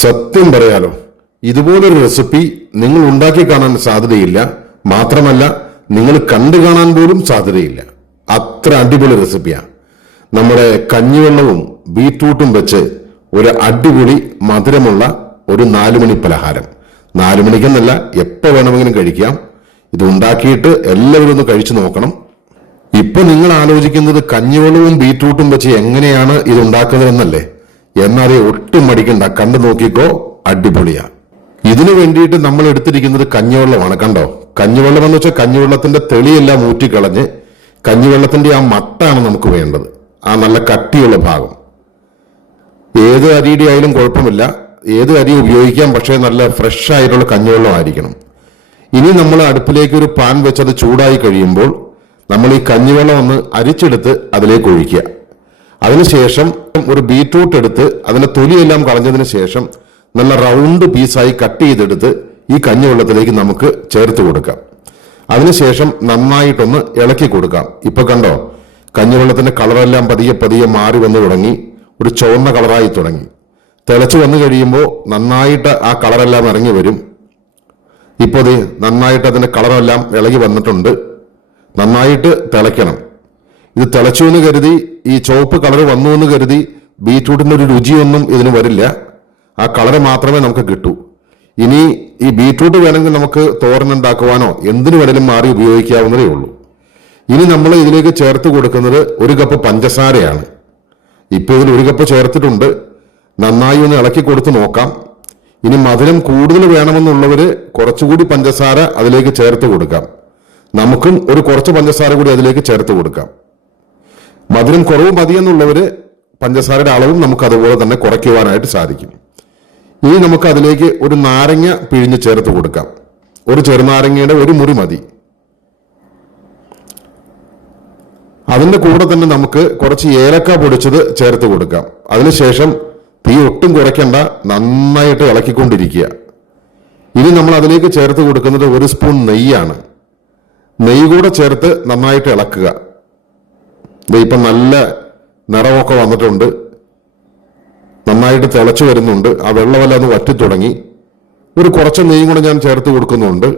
സത്യം പറയാലോ, ഇതുപോലൊരു റെസിപ്പി നിങ്ങൾ ഉണ്ടാക്കി കാണാൻ സാധ്യതയില്ല. മാത്രമല്ല, നിങ്ങൾ കണ്ടു കാണാൻ പോലും സാധ്യതയില്ല. അത്ര അടിപൊളി റെസിപ്പിയാണ്. നമ്മുടെ കഞ്ഞിവെള്ളവും ബീറ്റ്റൂട്ടും വെച്ച് ഒരു അടിപൊളി മധുരമുള്ള ഒരു 4 മണി പലഹാരം. 4 മണിക്കെന്നല്ല, എപ്പോൾ വേണമെങ്കിലും കഴിക്കാം. ഇത് ഉണ്ടാക്കിയിട്ട് എല്ലാവരും ഒന്ന് കഴിച്ചു നോക്കണം. ഇപ്പൊ നിങ്ങൾ ആലോചിക്കുന്നത് കഞ്ഞിവെള്ളവും ബീറ്റ്റൂട്ടും വെച്ച് എങ്ങനെയാണ് ഇത് ഉണ്ടാക്കുന്നതെന്നല്ലേ? എന്നാലേ ഒട്ടും മടിക്കണ്ട, കണ്ടു നോക്കിക്കോ, അടിപൊളിയാ. ഇതിനു വേണ്ടിയിട്ട് നമ്മൾ എടുത്തിരിക്കുന്നത് കഞ്ഞിവെള്ളമാണ്. കണ്ടോ, കഞ്ഞിവെള്ളം എന്ന് വെച്ചാൽ കഞ്ഞിവെള്ളത്തിന്റെ തെളിയെല്ലാം ഊറ്റിക്കളഞ്ഞ് കഞ്ഞിവെള്ളത്തിന്റെ ആ മട്ടാണ് നമുക്ക് വേണ്ടത്, ആ നല്ല കട്ടിയുള്ള ഭാഗം. ഏത് അരിയുടെ ആയാലും കുഴപ്പമില്ല, ഏത് അരി ഉപയോഗിക്കാം, പക്ഷേ നല്ല ഫ്രഷ് ആയിട്ടുള്ള കഞ്ഞിവെള്ളം ആയിരിക്കണം. ഇനി നമ്മൾ അടുപ്പിലേക്ക് ഒരു പാൻ വെച്ച് അത് ചൂടായി കഴിയുമ്പോൾ നമ്മൾ ഈ കഞ്ഞിവെള്ളം ഒന്ന് അരിച്ചെടുത്ത് അതിലേക്ക് ഒഴിക്കുക. അതിനുശേഷം ഒരു ബീറ്റ്റൂട്ട് എടുത്ത് അതിന്റെ തൊലിയെല്ലാം കളഞ്ഞതിന് ശേഷം നല്ല റൗണ്ട് പീസായി കട്ട് ചെയ്തെടുത്ത് ഈ കഞ്ഞിവെള്ളത്തിലേക്ക് നമുക്ക് ചേർത്ത് കൊടുക്കാം. അതിനുശേഷം നന്നായിട്ടൊന്ന് ഇളക്കി കൊടുക്കാം. ഇപ്പൊ കണ്ടോ, കഞ്ഞിവെള്ളത്തിന്റെ കളറെല്ലാം പതിയെ പതിയെ മാറി വന്നു തുടങ്ങി, ഒരു ചുവന്ന കളറായി തുടങ്ങി. തിളച്ചു വന്നു കഴിയുമ്പോൾ നന്നായിട്ട് ആ കളറെല്ലാം ഇറങ്ങി വരും. ഇപ്പോൾ നന്നായിട്ട് അതിന്റെ കളറെല്ലാം ഇളകി വന്നിട്ടുണ്ട്. നന്നായിട്ട് തിളയ്ക്കണം. ഇത് തിളച്ചു എന്ന് കരുതി, ഈ ചുവപ്പ് കളർ വന്നു എന്ന് കരുതി ബീറ്റ്റൂട്ടിന്റെ ഒരു രുചിയൊന്നും ഇതിന് വരില്ല. ആ കളറ് മാത്രമേ നമുക്ക് കിട്ടൂ. ഇനി ഈ ബീറ്റ്റൂട്ട് വേണമെങ്കിൽ നമുക്ക് തോരൻ ഉണ്ടാക്കുവാനോ എന്തിനു വേണമെങ്കിലും മാറി ഉപയോഗിക്കാവുന്നതേ ഉള്ളൂ. ഇനി നമ്മൾ ഇതിലേക്ക് ചേർത്ത് കൊടുക്കുന്നത് 1 കപ്പ് പഞ്ചസാരയാണ്. ഇപ്പൊ ഇതിൽ 1 കപ്പ് ചേർത്തിട്ടുണ്ട്. നന്നായി ഒന്ന് ഇളക്കി കൊടുത്ത് നോക്കാം. ഇനി മധുരം കൂടുതൽ വേണമെന്നുള്ളവര് കുറച്ചുകൂടി പഞ്ചസാര അതിലേക്ക് ചേർത്ത് കൊടുക്കാം. നമുക്കും കുറച്ച് പഞ്ചസാര കൂടി അതിലേക്ക് ചേർത്ത് കൊടുക്കാം. മധുരം കുറവ് മതിയെന്നുള്ളവര് പഞ്ചസാരയുടെ അളവും നമുക്ക് അതുപോലെ തന്നെ കുറയ്ക്കുവാനായിട്ട് സാധിക്കും. ഇനി നമുക്ക് അതിലേക്ക് ഒരു നാരങ്ങ പിഴിഞ്ഞ് ചേർത്ത് കൊടുക്കാം. ഒരു ചെറുനാരങ്ങയുടെ 1 മുറി മതി. അതിന്റെ കൂടെ തന്നെ നമുക്ക് കുറച്ച് ഏലക്ക പൊടിച്ചത് ചേർത്ത് കൊടുക്കാം. അതിനുശേഷം തീ ഒട്ടും കുറയ്ക്കണ്ട, നന്നായിട്ട് ഇളക്കിക്കൊണ്ടിരിക്കുക. ഇനി നമ്മൾ അതിലേക്ക് ചേർത്ത് കൊടുക്കുന്നത് 1 സ്പൂൺ നെയ്യാണ്. നെയ്യ് കൂടെ ചേർത്ത് നന്നായിട്ട് ഇളക്കുക. ഇപ്പം നല്ല നിറമൊക്കെ വന്നിട്ടുണ്ട്, നന്നായിട്ട് തിളച്ചു വരുന്നുണ്ട്. ആ വെള്ളമെല്ലാം ഒന്ന് വറ്റി തുടങ്ങി. കുറച്ച് നെയ്യും കൂടെ ഞാൻ ചേർത്ത് കൊടുക്കുന്നുണ്ട്.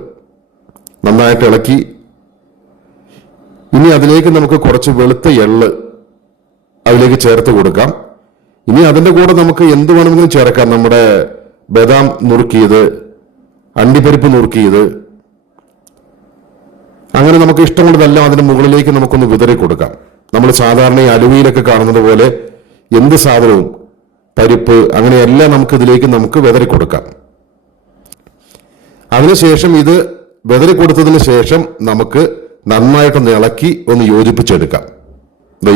നന്നായിട്ട് ഇളക്കി. ഇനി അതിലേക്ക് നമുക്ക് കുറച്ച് വെളുത്ത എള്ള് അതിലേക്ക് ചേർത്ത് കൊടുക്കാം. ഇനി അതിന്റെ കൂടെ നമുക്ക് എന്ത് വേണമെങ്കിലും ചേർക്കാം. നമ്മുടെ ബദാം നുറുക്കിയത്, അണ്ടിപ്പരിപ്പ് നുറുക്കിയത്, അങ്ങനെ നമുക്ക് ഇഷ്ടമുള്ളതെല്ലാം അതിന്റെ മുകളിലേക്ക് നമുക്കൊന്ന് വിതറി കൊടുക്കാം. നമ്മൾ സാധാരണ ഈ അലുവയിലൊക്കെ കാണുന്നത് പോലെ എന്ത് സാധനവും, പരിപ്പ്, അങ്ങനെയെല്ലാം നമുക്ക് വിതറി കൊടുക്കാം. അതിനുശേഷം ഇത് വിതറി കൊടുത്തതിന് ശേഷം നമുക്ക് നന്നായിട്ടൊന്ന് ഇളക്കി ഒന്ന് യോജിപ്പിച്ചെടുക്കാം.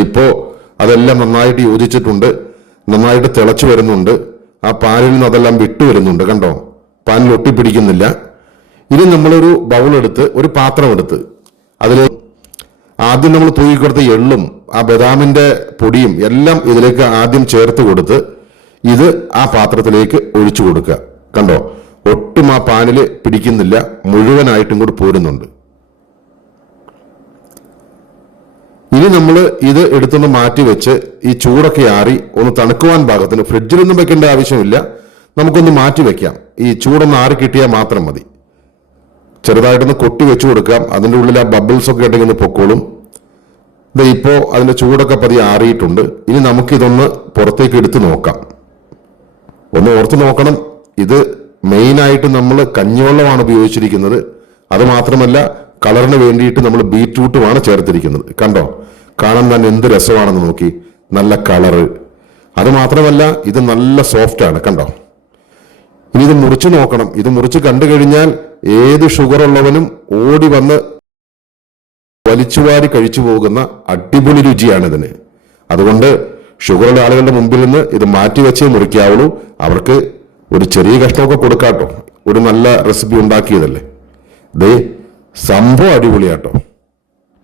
ഇപ്പോ അതെല്ലാം നന്നായിട്ട് യോജിച്ചിട്ടുണ്ട്, നന്നായിട്ട് തിളച്ചു വരുന്നുണ്ട്. ആ പാനിൽ നിന്ന് അതെല്ലാം വിട്ടു വരുന്നുണ്ട്. കണ്ടോ, പാനിൽ ഒട്ടിപ്പിടിക്കുന്നില്ല. ഇനി നമ്മളൊരു ബൗളെടുത്ത്, ഒരു പാത്രം എടുത്ത് അതിൽ ആദ്യം നമ്മൾ തൂക്കിക്കൊടുത്ത എള്ളും ആ ബദാമിന്റെ പൊടിയും എല്ലാം ഇതിലേക്ക് ആദ്യം ചേർത്ത് കൊടുത്ത് ഇത് ആ പാത്രത്തിലേക്ക് ഒഴിച്ചു കൊടുക്കുക. കണ്ടോ, ഒട്ടും ആ പാനിൽ പിടിക്കുന്നില്ല, മുഴുവനായിട്ടും കൂടി പോരുന്നുണ്ട്. ഇനി നമ്മൾ ഇത് എടുത്തൊന്ന് മാറ്റി വെച്ച് ഈ ചൂടൊക്കെ ആറി ഒന്ന് തണുക്കുവാൻ പാകത്തിന്, ഫ്രിഡ്ജിലൊന്നും വെക്കേണ്ട ആവശ്യമില്ല, നമുക്കൊന്ന് മാറ്റി വെക്കാം. ഈ ചൂടൊന്ന് ആറി കിട്ടിയാൽ മാത്രം മതി. ചെറുതായിട്ടൊന്ന് കൊട്ടി വെച്ചു കൊടുക്കാം. അതിൻ്റെ ഉള്ളിൽ ആ ബബിൾസ് ഒക്കെ ഉണ്ടെങ്കിൽ ഒന്ന് പൊക്കോളും. ഇപ്പോ അതിന്റെ ചൂടൊക്കെ പതിയെ ആറിയിട്ടുണ്ട്. ഇനി നമുക്കിതൊന്ന് പുറത്തേക്ക് എടുത്ത് നോക്കാം. ഒന്ന് ഓർത്ത് നോക്കണം, ഇത് മെയിനായിട്ട് നമ്മൾ കഞ്ഞിവെള്ളമാണ് ഉപയോഗിച്ചിരിക്കുന്നത്. അത് മാത്രമല്ല, കളറിന് വേണ്ടിയിട്ട് നമ്മൾ ബീറ്റ്റൂട്ടുമാണ് ചേർത്തിരിക്കുന്നത്. കണ്ടോ, കാണാൻ തന്നെ എന്ത് രസമാണെന്ന് നോക്കി, നല്ല കളറ്. അത് മാത്രമല്ല, ഇത് നല്ല സോഫ്റ്റ് ആണ്. കണ്ടോ, ഇനി ഇത് മുറിച്ച് നോക്കണം. ഇത് മുറിച്ച് കണ്ടു കഴിഞ്ഞാൽ ഏത് ഷുഗർ ഉള്ളവനും ഓടി വന്ന് വലിച്ചുവാരി കഴിച്ചു പോകുന്ന അടിപൊളി രുചിയാണ് ഇതിന്. അതുകൊണ്ട് ഷുഗറുള്ള ആളുകളുടെ മുമ്പിൽ നിന്ന് ഇത് മാറ്റി വെച്ചേ മുറിക്കാവുള്ളൂ. അവർക്ക് ഒരു ചെറിയ കഷ്ണമൊക്കെ കൊടുക്കാട്ടോ. ഒരു നല്ല റെസിപ്പി ഉണ്ടാക്കിയതല്ലേ. സംഭവം അടിപൊളിയാട്ടോ.